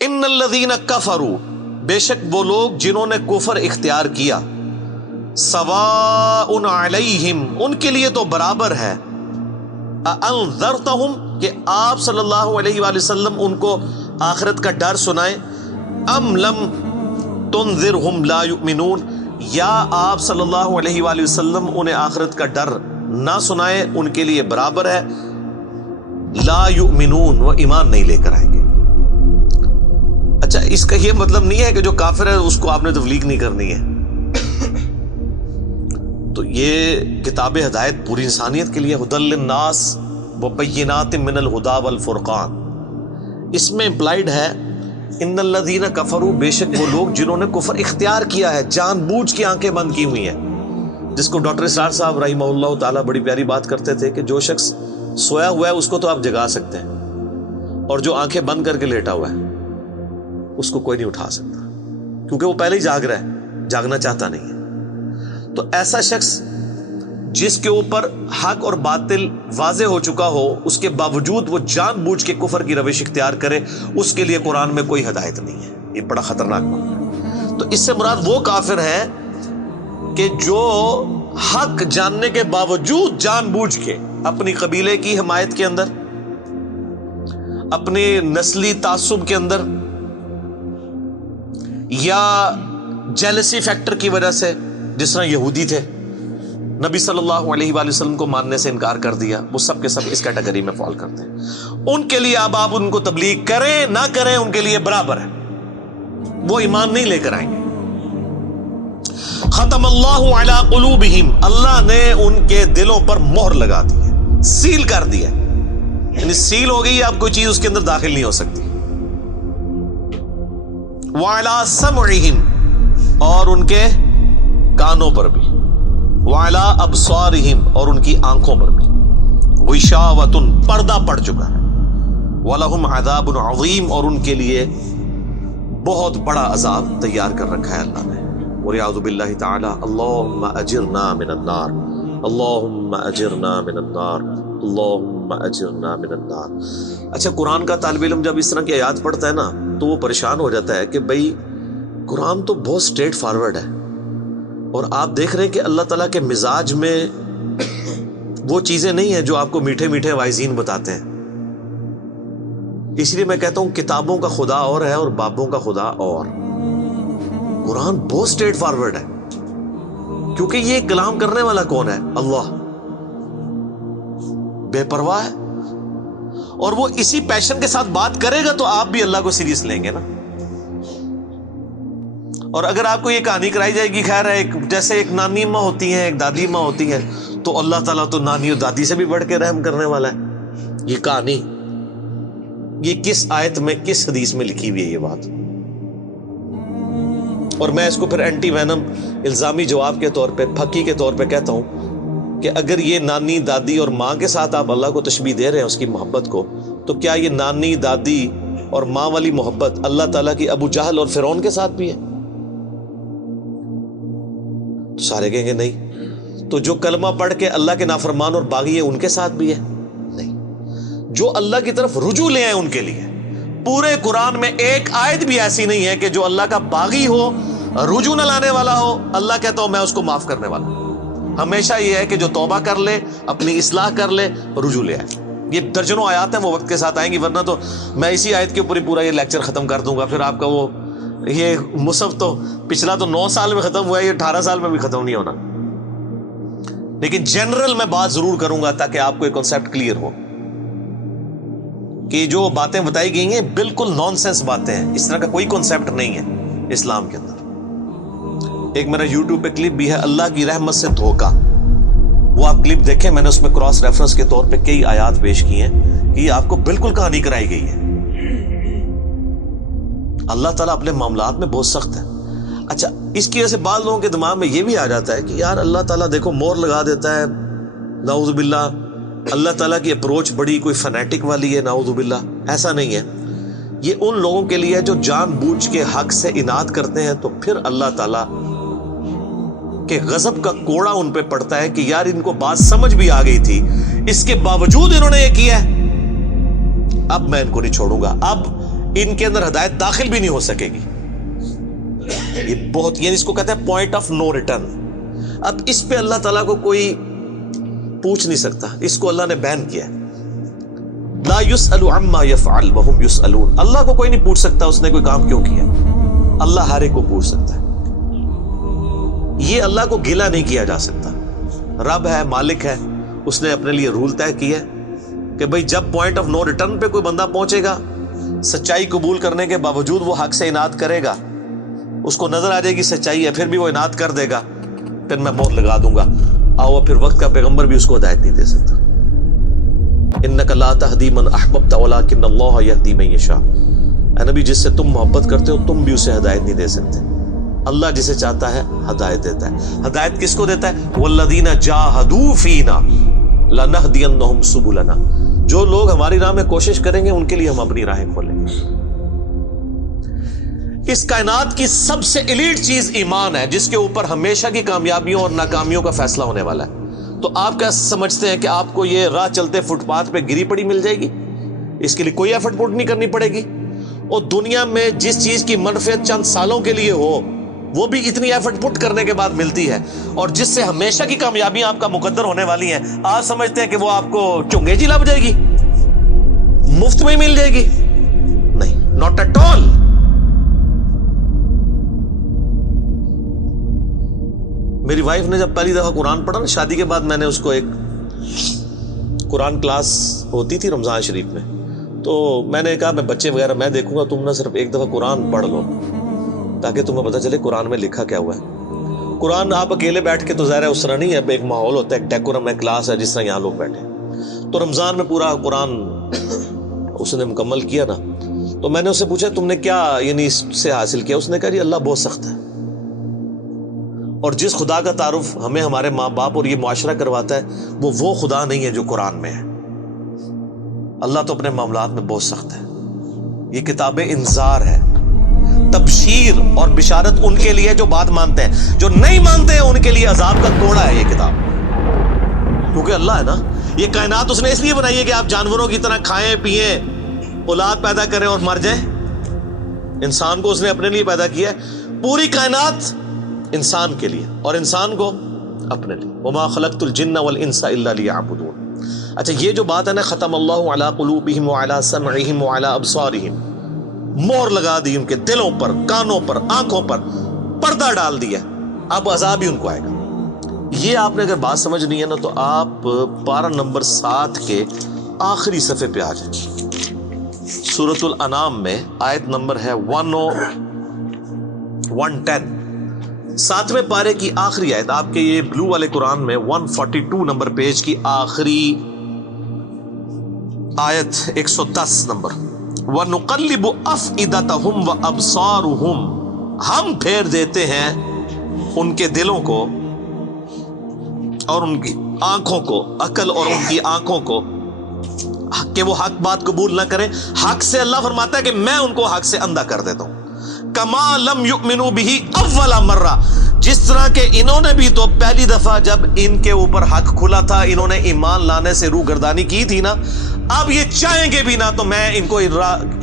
ان الذین کفروا، بے شک وہ لوگ جنہوں نے کفر اختیار کیا، سواء علیہم، ان کے لیے تو برابر ہے، انذرتہم، کہ آپ صلی اللہ علیہ وآلہ وسلم ان کو آخرت کا ڈر سنائیں، ام لم تنذرہم لا یؤمنون، یا آپ صلی اللہ علیہ وآلہ وسلم انہیں آخرت کا ڈر نہ سنائیں، ان کے لیے برابر ہے، لا یؤمنون، وہ ایمان نہیں لے کر آئیں گے۔ اچھا، اس کا یہ مطلب نہیں ہے کہ جو کافر ہے اس کو آپ نے تبلیغ نہیں کرنی ہے۔ تو یہ کتاب ہدایت پوری انسانیت کے لیے، ھدی للناس وبینات من الہدی والفرقان، اس میں امپلائڈ ہے ان الذین کفروا، بے شک وہ لوگ جنہوں نے کفر اختیار کیا ہے، جان بوجھ کے آنکھیں بند کی ہوئی ہیں، جس کو ڈاکٹر اسرار صاحب رحمہ اللہ تعالیٰ بڑی پیاری بات کرتے تھے کہ جو شخص سویا ہوا ہے اس کو تو آپ جگا سکتے ہیں، اور جو آنکھیں بند کر کے لیٹا ہوا ہے اس کو کوئی نہیں اٹھا سکتا، کیونکہ وہ پہلے ہی جاگ رہا ہے، جاگنا چاہتا نہیں ہے۔ تو ایسا شخص جس کے اوپر حق اور باطل واضح ہو چکا ہو، اس کے باوجود وہ جان بوجھ کے کفر کی روش اختیار کرے، اس کے لیے قرآن میں کوئی ہدایت نہیں ہے۔ یہ بڑا خطرناک معاملہ ہے۔ تو اس سے مراد وہ کافر ہے کہ جو حق جاننے کے باوجود جان بوجھ کے اپنی قبیلے کی حمایت کے اندر، اپنی نسلی تعصب کے اندر، یا جیلسی فیکٹر کی وجہ سے، جس طرح یہودی تھے، نبی صلی اللہ علیہ وآلہ وسلم کو ماننے سے انکار کر دیا، وہ سب کے سب اس کیٹیگری میں فال کرتے ہیں۔ ان کے لیے اب آپ ان کو تبلیغ کریں نہ کریں، ان کے لیے برابر ہے، وہ ایمان نہیں لے کر آئیں گے۔ ختم اللہ علی قلوبہم، اللہ نے ان کے دلوں پر مہر لگا دی ہے، سیل کر دیا، یعنی سیل ہو گئی، اب کوئی چیز اس کے اندر داخل نہیں ہو سکتی۔ وعلی سمعہم، اور ان کے کانوں پر بھی، وعلی ابصارہم، اور ان کی آنکھوں پر بھی، غشاوۃ، پردہ پڑ چکا ہے، ولہم عذاب عظیم، اور ان کے لیے بہت بڑا عذاب تیار کر رکھا ہے اللہ نے۔ وَلِعَوْذُ بِاللَّهِ تَعَالَى اللہم اجرنا من النار، اللہم اجرنا من النار، اللہم اجرنا من النار۔ اچھا، قرآن کا طالب علم جب اس طرح کی آیات پڑھتا ہے نا تو وہ پریشان ہو جاتا ہے کہ بھئی قرآن تو بہت سٹریٹ فارورڈ ہے، اور آپ دیکھ رہے ہیں کہ اللہ تعالیٰ کے مزاج میں وہ چیزیں نہیں ہیں جو آپ کو میٹھے میٹھے وائزین بتاتے ہیں۔ اس لیے میں کہتا ہوں کتابوں کا خدا اور ہے اور بابوں کا خدا اور۔ قرآن بہت سٹریٹ فارورڈ ہے، کیونکہ یہ کلام کرنے والا کون ہے؟ اللہ، بے پرواہ ہے، اور وہ اسی پیشن کے ساتھ بات کرے گا تو آپ بھی اللہ کو سیریس لیں گے نا۔ اور اگر آپ کو یہ کہانی کرائی جائے گی، خیر ہے، جیسے ایک نانی ماں ہوتی ہیں، ایک دادی ماں ہوتی ہے، تو اللہ تعالیٰ تو نانی اور دادی سے بھی بڑھ کے رحم کرنے والا ہے۔ یہ کہانی، یہ کس آیت میں، کس حدیث میں لکھی ہوئی ہے یہ بات؟ اور میں اس کو پھر اینٹی وینم الزامی جواب کے طور پہ، پھکی کے طور پہ کہتا ہوں کہ اگر یہ نانی دادی اور ماں کے ساتھ آپ اللہ کو تشبیہ دے رہے ہیں اس کی محبت کو، تو کیا یہ نانی دادی اور ماں والی محبت اللہ تعالیٰ کی ابو جہل اور فرعون کے ساتھ بھی ہے؟ تو سارے کہیں گے نہیں۔ تو جو کلمہ پڑھ کے اللہ کے نافرمان اور باغی ہے ان کے ساتھ بھی ہے؟ نہیں۔ جو اللہ کی طرف رجوع لے آئے ان کے لیے، پورے قرآن میں ایک آیت بھی ایسی نہیں ہے کہ جو اللہ کا باغی ہو، رجوع نہ لانے والا ہو، اللہ کہتا ہوں میں اس کو معاف کرنے والا ہوں۔ ہمیشہ یہ ہے کہ جو توبہ کر لے، اپنی اصلاح کر لے، رجوع لے آئے۔ یہ درجنوں آیات ہیں، وہ وقت کے ساتھ آئیں گی، ورنہ تو میں اسی آیت کے اوپر ہی پورا یہ لیکچر ختم کر دوں گا، پھر آپ کا وہ یہ مصحف تو پچھلا تو 9 سال میں ختم ہوا ہے، یہ 18 سال میں بھی ختم نہیں ہونا۔ لیکن جنرل میں بات ضرور کروں گا تاکہ آپ کو ایک کنسیپٹ کلیئر ہو کہ جو باتیں بتائی گئی ہیں بالکل نان سینس باتیں ہیں، اس طرح کا کوئی کنسیپٹ نہیں ہے اسلام کے اندر۔ ایک میرا یوٹیوب پہ کلپ بھی ہے، اللہ کی رحمت سے دھوکا، وہ آپ کلپ دیکھیں، میں نے اس میں کراس ریفرنس کے طور پہ کئی آیات پیش کی ہیں کہ یہ آپ کو بالکل کہانی کرائی گئی ہے۔ اللہ تعالیٰ اپنے معاملات میں بہت سخت ہے۔ اچھا، اس کی وجہ سے بعض لوگوں کے دماغ میں یہ بھی آ جاتا ہے کہ یار اللہ تعالیٰ دیکھو مور لگا دیتا ہے، نعوذ باللہ، اللہ تعالیٰ کی اپروچ بڑی کوئی فنیٹک والی ہے، نعوذ باللہ۔ ایسا نہیں ہے، یہ ان لوگوں کے لیے جو جان بوجھ کے حق سے اناد کرتے ہیں، تو پھر اللہ تعالیٰ کے غضب کا کوڑا ان پہ پڑتا ہے کہ یار ان کو بات سمجھ بھی آ گئی تھی، اس کے باوجود انہوں نے یہ کیا ہے، اب میں ان کو نہیں چھوڑوں گا، اب ان کے اندر ہدایت داخل بھی نہیں ہو سکے گی. یہ بہت، یعنی اس کو کہتے ہیں پوائنٹ آف نو ریٹرن. اب اس پہ اللہ تعالیٰ کو کوئی پوچھ نہیں سکتا، اس کو اللہ نے بین کیا ہے. لا يسأل عما يفعل وهم يسألون. اللہ کو کوئی نہیں پوچھ سکتا اس نے کوئی کام کیوں کیا. اللہ ہر ایک کو پوچھ سکتا ہے. یہ اللہ کو گلہ نہیں کیا جا سکتا. رب ہے، مالک ہے، اس نے اپنے لیے رول طے کیا کہ بھئی جب پوائنٹ آف نو ریٹرن پہ کوئی بندہ پہنچے گا، سچائی قبول کرنے کے باوجود وہ حق سے اناد کرے گا، اس کو نظر آ جائے گی سچائی ہے، پھر بھی وہ اناد کر دے گا، پھر میں موت لگا دوں گا. آؤ پھر وقت کا پیغمبر بھی اس کو ہدایت نہیں دے سکتا. انک لا تہدی من احببت ولکن اللہ یہدی من یشاء. اے نبی، جس سے تم محبت کرتے ہو تم بھی اسے ہدایت نہیں دے سکتے. اللہ جسے چاہتا ہے ہدایت دیتا ہے. ہدایت کس کو دیتا ہے؟ والذین جاہدوا فینا لنہدینہم سبلنا. جو لوگ ہماری راہ میں کوشش کریں گے ان کے لیے ہم اپنی راہیں کھولیں گے. اس کائنات کی سب سے ایلیٹ چیز ایمان ہے، جس کے اوپر ہمیشہ کی کامیابیوں اور ناکامیوں کا فیصلہ ہونے والا ہے. تو آپ کیا سمجھتے ہیں کہ آپ کو یہ راہ چلتے فٹ پاتھ پہ گری پڑی مل جائے گی؟ اس کے لیے کوئی ایفرٹ پٹ نہیں کرنی پڑے گی. اور دنیا میں جس چیز کی منفعت چند سالوں کے لیے ہو وہ بھی اتنی ایفرٹ پٹ کرنے کے بعد ملتی ہے، اور جس سے ہمیشہ کی کامیابیاں آپ کا مقدر ہونے والی ہیں، آپ سمجھتے ہیں کہ وہ آپ کو چنگے جی لگ جائے گی، مفت میں ہی مل جائے گی؟ نہیں، ناٹ ایٹ آل. میری وائف نے جب پہلی دفعہ قرآن پڑھا نا شادی کے بعد، میں نے اس کو ایک قرآن کلاس ہوتی تھی رمضان شریف میں، تو میں نے کہا میں بچے وغیرہ میں دیکھوں گا، تم نہ صرف ایک دفعہ قرآن پڑھ لو تاکہ تمہیں پتہ چلے قرآن میں لکھا کیا ہوا ہے. قرآن آپ اکیلے بیٹھ کے تو ظاہر ہے اس طرح نہیں ہے، ایک ماحول ہوتا ہے، ایک ڈیکورم ہے، کلاس ہے جس طرح یہاں لوگ بیٹھے. تو رمضان میں پورا قرآن اس نے مکمل کیا نا، تو میں نے اس سے پوچھا تم نے کیا یعنی اس سے حاصل کیا؟ اس نے کہا جی اللہ بہت سخت ہے، اور جس خدا کا تعارف ہمیں ہمارے ماں باپ اور یہ معاشرہ کرواتا ہے وہ خدا نہیں ہے جو قرآن میں ہے. اللہ تو اپنے معاملات میں بہت سخت ہے. یہ کتاب انذار ہے، تبشیر اور بشارت ان کے لیے جو بات مانتے ہیں. جو نہیں مانتے ہیں ان کے لیے عذاب کا کوڑا ہے یہ کتاب. کیونکہ اللہ ہے نا، یہ کائنات اس نے اس لیے بنائی ہے کہ آپ جانوروں کی طرح کھائیں پیئیں، اولاد پیدا کریں اور مر جائیں. انسان کو اس نے اپنے لیے پیدا کیا ہے، پوری کائنات انسان کے لیے اور انسان کو اپنے لیے. وما خلقت الجن والانس الا لیعبدون. اچھا یہ جو بات ہے نا، ختم اللہ علی قلوبہم وعلی سمعہم وعلی ابصارہم، مور لگا دی ان کے دلوں پر، کانوں پر، آنکھوں پر، پردہ ڈال دیا، اب عذاب ہی ان کو آئے گا. یہ آپ نے اگر بات سمجھنی ہے نا تو آپ پارہ نمبر 7 کے آخری صفحے پہ آ جائیں. سورۃ الانعام میں آیت نمبر ہے 110، 7ویں پارے کی آخری آیت. آپ کے یہ بلو والے قرآن میں 142 نمبر پیج کی آخری آیت 110 نمبر. وَنُقَلِّبُ أَفْئِدَتَهُمْ وَأَبْصَارُهُمْ، ہم پھیر دیتے ہیں ان کے دلوں کو اور ان کی آنکھوں کو، عقل اور ان کی آنکھوں کو، کہ وہ حق بات قبول نہ کریں. حق سے اللہ فرماتا ہے کہ میں ان کو حق سے اندھا کر دیتا ہوں. کما لم یؤمنوا به اول مرہ، جس طرح کہ انہوں نے بھی تو پہلی دفعہ جب ان کے اوپر حق کھلا تھا انہوں نے ایمان لانے سے روح گردانی کی تھی نا، اب یہ چاہیں گے بھی نہ تو میں ان کو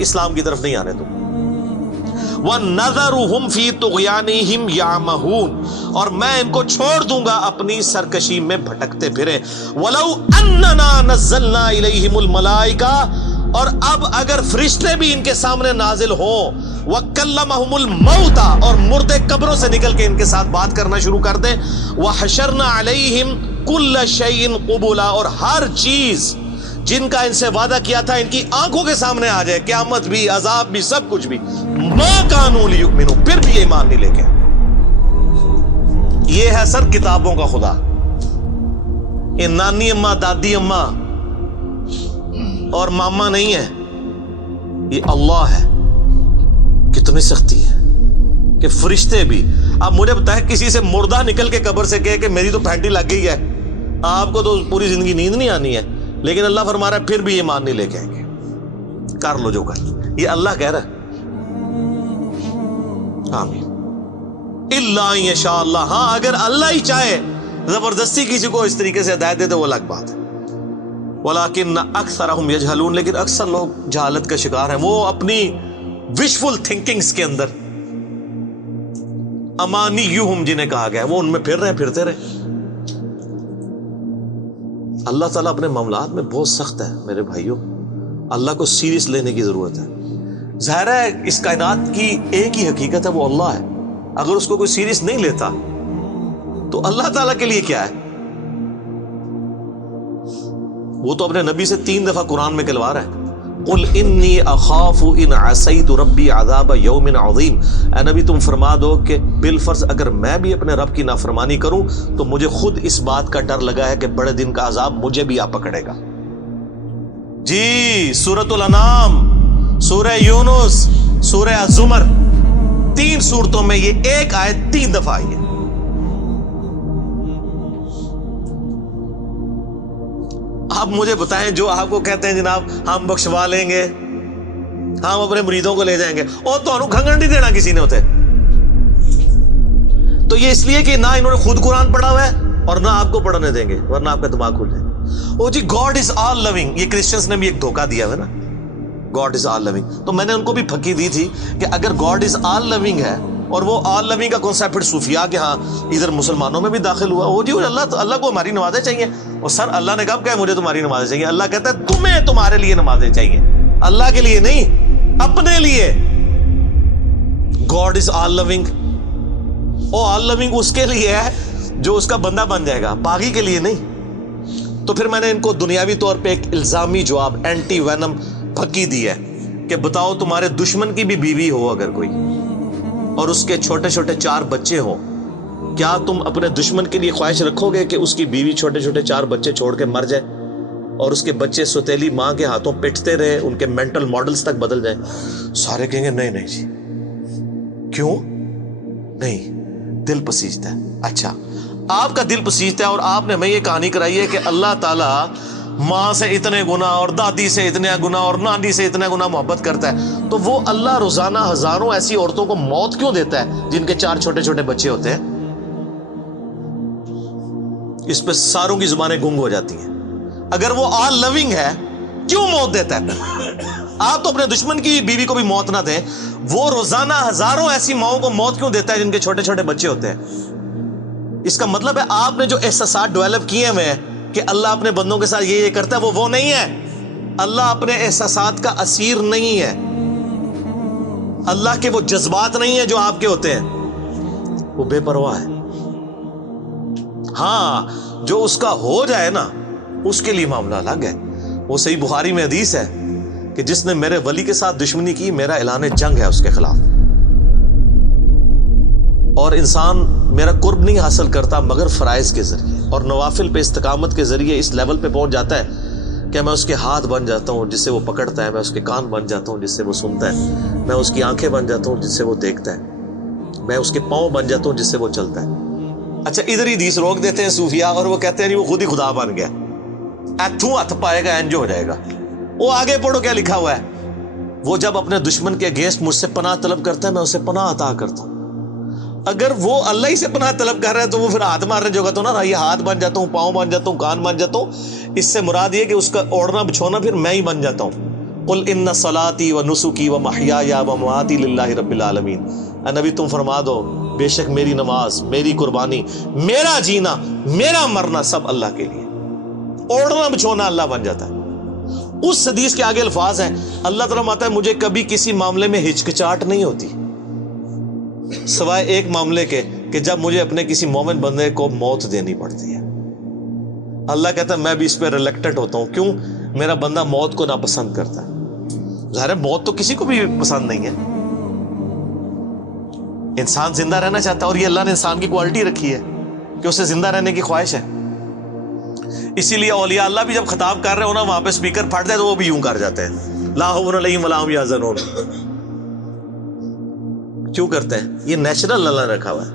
اسلام کی طرف نہیں آنے دوں. وَنَذَرُهُمْ فِي طُغْيَانِهِمْ يَعْمَهُونَ، اور میں ان کو چھوڑ دوں گا اپنی سرکشی میں بھٹکتے پھریں. وَلَوْ أَنَّنَا نَزَّلْنَا إِلَيْهِمُ الْمَلَائِكَةَ، اور اب اگر فرشتے بھی ان کے سامنے نازل ہوں، وَكَلَّمَهُمُ الْمَوْتَى، اور مردے قبروں سے نکل کے ان کے ساتھ بات کرنا شروع کر دیں. وَحَشَرْنَا عَلَيْهِمْ كُلَّ شَيْءٍ قُبُولًا، اور ہر چیز جن کا ان سے وعدہ کیا تھا ان کی آنکھوں کے سامنے آ جائے، قیامت بھی، عذاب بھی، سب کچھ بھی. مَا كَانُوا لِيُؤْمِنُوا، پھر بھی ایمان نہیں لے کے. یہ ہے سر کتابوں کا خدا. یہ نانی اماں، دادی اماں اور ماما نہیں ہے، یہ اللہ ہے. کتنی سختی ہے کہ فرشتے بھی. اب مجھے بتائیں کسی سے مردہ نکل کے قبر سے کہے کہ میری تو پھینٹی لگ گئی ہے، آپ کو تو پوری زندگی نیند نہیں آنی ہے، لیکن اللہ فرما رہا ہے پھر بھی ایمان نہیں لے کے آئیں گے. کر لو جو کر، یہ اللہ کہہ رہا ہے. آمین. الا ان یشاء اللہ، ہاں اگر اللہ ہی چاہے زبردستی کسی کو اس طریقے سے ہدایت دے تو وہ الگ بات ہے. ولیکن اکثرہم یجہلون، لیکن اکثر لوگ جہالت کا شکار ہیں. وہ اپنی وشفل تھنکنگز کے اندر، امانیہم جنہیں کہا گیا ہے، وہ ان میں پھر رہے ہیں، پھرتے رہے۔ اللہ تعالیٰ اپنے معاملات میں بہت سخت ہے میرے بھائیوں، اللہ کو سیریس لینے کی ضرورت ہے۔ ظاہر ہے اس کائنات کی ایک ہی حقیقت ہے، وہ اللہ ہے، اگر اس کو کوئی سیریس نہیں لیتا تو اللہ تعالیٰ کے لیے کیا ہے؟ وہ تو اپنے نبی سے 3 دفعہ قرآن میں کہلوا رہا ہے، قل انی اخاف ان عصیت ربی عذاب یوم عظیم، اے نبی تم فرما دو کہ بالفرض اگر میں بھی اپنے رب کی نافرمانی کروں تو مجھے خود اس بات کا ڈر لگا ہے کہ بڑے دن کا عذاب مجھے بھی آ پکڑے گا۔ جی سورۃ الانعام، سورہ یونس، سورہ الزمر، 3 سورتوں میں یہ ایک آیت 3 دفعہ آئی ہے۔ آپ مجھے بتائیں، جو آپ کو کہتے ہیں جناب ہم بخشوا لیں گے، ہم اپنے مریدوں کو لے جائیں گے، اور تو انہوں کھنگن نہیں دینا کسی نے ہوتے، تو یہ اس لیے کہ نہ انہوں نے خود قرآن پڑھا ہوا ہے اور نہ آپ کو پڑھنے دیں گے، ورنہ آپ کا دماغ کھل جائے۔ او جی گاڈ از آل لونگ، یہ کرسچنز نے بھی ایک دھوکہ دیا ہے نا، گاڈ از آل لونگ، تو میں نے ان کو بھی پھکی دی تھی کہ اگر گاڈ از آل لونگ ہے اور وہ آل لونگ کا کانسیپٹ پھر صوفیاء کے ہاں ادھر مسلمانوں میں بھی داخل ہوا، وہ جی اللہ کو ہماری نمازیں چاہیے، اور سر اللہ نے کب کہا مجھے تمہاری نمازیں چاہیے؟ اللہ کہتا ہے تمہیں تمہارے لیے نمازیں چاہیے، اللہ کے لیے نہیں، اپنے لیے۔ گاڈ از آل لونگ، او آل لونگ اس کے لیے ہے جو اس کا بندہ بن جائے گا، باغی کے لیے نہیں۔ تو پھر میں نے ان کو دنیاوی طور پہ ایک الزامی جواب، اینٹی وینم پھکی دی ہے کہ بتاؤ تمہارے دشمن کی بھی بیوی ہو اگر کوئی اور اس کے چھوٹے چھوٹے 4 بچے ہوں، کیا تم اپنے دشمن کے لیے خواہش رکھو گے کہ اس کی بیوی چھوٹے چھوٹے 4 بچے چھوڑ کے مر جائے اور اس کے بچے سوتیلی ماں کے ہاتھوں پٹتے رہے، ان کے مینٹل ماڈلز تک بدل جائیں؟ سارے کہیں گے نہیں نہیں جی، کیوں نہیں؟ دل پسیجتا ہے۔ اچھا آپ کا دل پسیجتا ہے اور آپ نے ہمیں یہ کہانی کرائی ہے کہ اللہ تعالیٰ ماں سے اتنے گنا اور دادی سے اتنے گنا اور نانی سے اتنے گنا محبت کرتا ہے، تو وہ اللہ روزانہ ہزاروں ایسی عورتوں کو موت کیوں دیتا ہے جن کے 4 چھوٹے چھوٹے بچے ہوتے ہیں؟ اس پہ ساروں کی زبانیں گنگ ہو جاتی ہیں۔ اگر وہ آل لونگ ہے کیوں موت دیتا ہے؟ آپ تو اپنے دشمن کی بیوی کو بھی موت نہ دیں، وہ روزانہ ہزاروں ایسی ماؤں کو موت کیوں دیتا ہے جن کے چھوٹے چھوٹے بچے ہوتے ہیں؟ اس کا مطلب ہے آپ نے جو احساسات ڈیولپ کیے ہوئے ہیں کہ اللہ اپنے بندوں کے ساتھ یہ کرتا ہے، وہ نہیں ہے۔ اللہ اپنے احساسات کا اسیر نہیں ہے، اللہ کے وہ جذبات نہیں ہیں جو آپ کے ہوتے ہیں، وہ بے پرواہ ہے۔ ہاں جو اس کا ہو جائے نا اس کے لیے معاملہ الگ ہے۔ وہ صحیح بخاری میں حدیث ہے کہ جس نے میرے ولی کے ساتھ دشمنی کی میرا اعلان جنگ ہے اس کے خلاف، اور انسان میرا قرب نہیں حاصل کرتا مگر فرائض کے ذریعے اور نوافل پہ استقامت کے ذریعے اس لیول پہ پہنچ جاتا ہے کہ میں اس کے ہاتھ بن جاتا ہوں جس سے وہ پکڑتا ہے، میں اس کے کان بن جاتا ہوں جس سے وہ سنتا ہے، میں اس کی آنکھیں بن جاتا ہوں جس سے وہ دیکھتا ہے، میں اس کے پاؤں بن جاتا ہوں جس سے وہ چلتا ہے۔ اچھا ادھر ہی حدیث روک دیتے ہیں صوفیاء اور وہ کہتے ہیں نہیں وہ خود ہی خدا بن گیا، ایتھوں ہاتھ پائے گا اینج ہو جائے گا۔ وہ آگے پڑھو کیا لکھا ہوا ہے، وہ جب اپنے دشمن کے اگینسٹ مجھ سے پناہ طلب کرتا ہے میں اسے پناہ عطا کرتا ہوں۔ اگر وہ اللہ ہی سے پناہ طلب کر رہا ہے تو وہ پھر ہاتھ مارنے جو گا تو نا یہ ہاتھ بن جاتا ہوں، پاؤں بن جاتا ہوں، کان بن جاتا ہوں، اس سے مراد یہ کہ اس کا اوڑھنا بچھونا پھر میں ہی بن جاتا ہوں۔ قل ان صلاتی و نسکی و محیای و مماتی للہ رب العالمین، اے نبی تم فرما دو بے شک میری نماز، میری قربانی، میرا جینا، میرا مرنا سب اللہ کے لیے۔ اوڑھنا بچھونا اللہ بن جاتا ہے۔ اس حدیث کے آگے الفاظ ہیں، اللہ تعالیٰ فرماتا ہے مجھے کبھی کسی معاملے میں ہچکچاہٹ نہیں ہوتی سوائے ایک معاملے کے کہ جب مجھے اپنے کسی مومن بندے کو موت دینی پڑتی ہے۔ اللہ کہتا ہے میں بھی اس پہ ریلیکٹڈ ہوتا ہوں، کیوں؟ میرا بندہ موت کو ناپسند کرتا ہے۔ ظاہر ہے موت تو کسی کو بھی پسند نہیں ہے، انسان زندہ رہنا چاہتا ہے، اور یہ اللہ نے انسان کی کوالٹی رکھی ہے کہ اسے زندہ رہنے کی خواہش ہے۔ اسی لیے اولیاء اللہ بھی جب خطاب کر رہے ہو نا وہاں پہ اسپیکر پھٹ جائے تو وہ بھی یوں کر جاتے ہیں، لا خوف علیہم ولا هم یحزنون۔ کیوں کرتے ہیں؟ یہ نیچرل اللہ نے رکھا ہوا ہے۔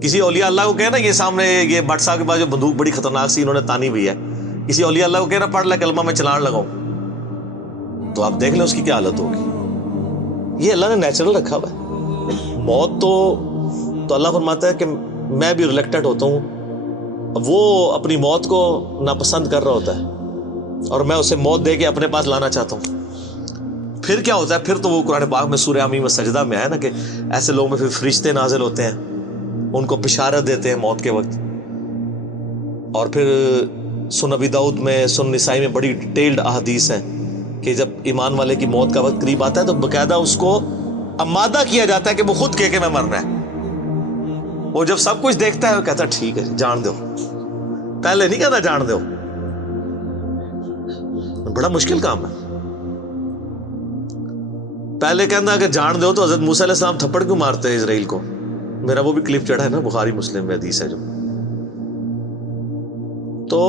کسی اولیاء اللہ کو کہنا یہ سامنے یہ بٹ صاحب کے پاس جو بندوق بڑی خطرناک سی انہوں نے تانی ہوئی ہے، کسی اولیاء اللہ کو کہنا پڑھ لے کلمہ میں چلان لگاؤں، تو آپ دیکھ لیں اس کی کیا حالت ہوگی۔ یہ اللہ نے نیچرل رکھا ہوا ہے۔ موت تو اللہ فرماتا ہے کہ میں بھی ریلیکٹڈ ہوتا ہوں، وہ اپنی موت کو ناپسند کر رہا ہوتا ہے اور میں اسے موت دے کے اپنے پاس لانا چاہتا ہوں۔ پھر کیا ہوتا ہے؟ پھر تو وہ قرآن پاک میں سورہ حمیم سجدہ میں ہے نا کہ ایسے لوگوں میں پھر فرشتے نازل ہوتے ہیں، ان کو بشارت دیتے ہیں موت کے وقت. اور پھر سنن ابی داؤد میں، سنن نسائی میں بڑی ڈیٹیلڈ احادیث ہیں کہ جب ایمان والے کی موت کا وقت قریب آتا ہے تو باقاعدہ اس کو آمادہ کیا جاتا ہے کہ وہ خود کہ میں مرنا ہے. وہ جب سب کچھ دیکھتا ہے وہ کہتا ہے ٹھیک ہے جان دو. پہلے نہیں کہتا جان دو. بڑا مشکل کام ہے. پہلے کہنا کہ جان دو تو حضرت موسیٰ علیہ السلام تھپڑ کیوں مارتے ہیں اسرائیل کو؟ میرا وہ بھی کلپ چڑھا ہے نا بخاری مسلم میں حدیث ہے جو. تو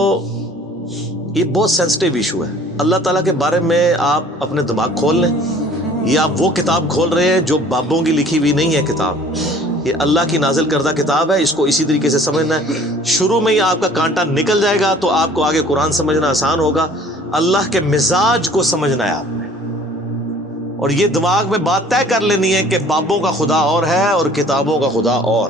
یہ بہت سینسٹیو ایشو ہے. اللہ تعالیٰ کے بارے میں آپ اپنے دماغ کھول لیں. یہ آپ وہ کتاب کھول رہے ہیں جو بابوں کی لکھی ہوئی نہیں ہے کتاب. یہ اللہ کی نازل کردہ کتاب ہے. اس کو اسی طریقے سے سمجھنا ہے. شروع میں ہی آپ کا کانٹا نکل جائے گا تو آپ کو آگے قرآن سمجھنا آسان ہوگا. اللہ کے مزاج کو سمجھنا ہے آپ نے. اور یہ دماغ میں بات طے کر لینی ہے کہ بابوں کا خدا اور ہے اور کتابوں کا خدا اور.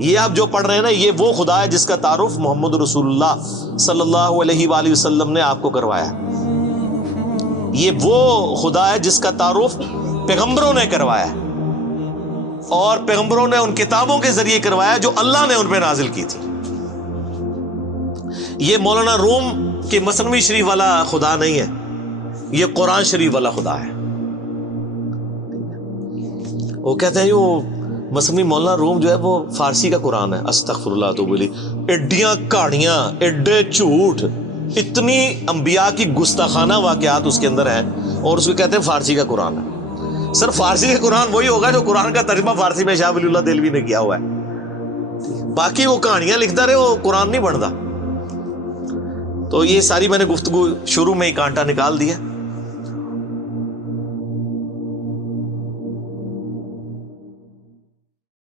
یہ آپ جو پڑھ رہے ہیں نا یہ وہ خدا ہے جس کا تعارف محمد رسول اللہ صلی اللہ علیہ وآلہ وسلم نے آپ کو کروایا. یہ وہ خدا ہے جس کا تعارف پیغمبروں نے کروایا اور پیغمبروں نے ان کتابوں کے ذریعے کروایا جو اللہ نے ان پہ نازل کی تھی. یہ مولانا روم کے مثنوی شریف والا خدا نہیں ہے، یہ قرآن شریف والا خدا ہے. وہ کہتے ہیں وہ مثنوی مولانا روم جو ہے وہ فارسی کا قرآن ہے. استغفر اللہ تو بولی ایڈیاں کہانیاں، ایڈے جھوٹ، اتنی انبیاء کی گستاخانہ واقعات اس کے اندر ہیں اور اس کو کہتے ہیں فارسی کا قرآن ہے. سر فارسی کا قرآن وہی ہوگا جو قرآن کا ترجمہ فارسی میں شاہ ولی اللہ دہلوی نے کیا ہوا ہے. باقی وہ کہانیاں لکھتا رہے وہ قرآن نہیں بنتا. تو یہ ساری میں نے گفتگو شروع میں ہی کانٹا نکال دیا.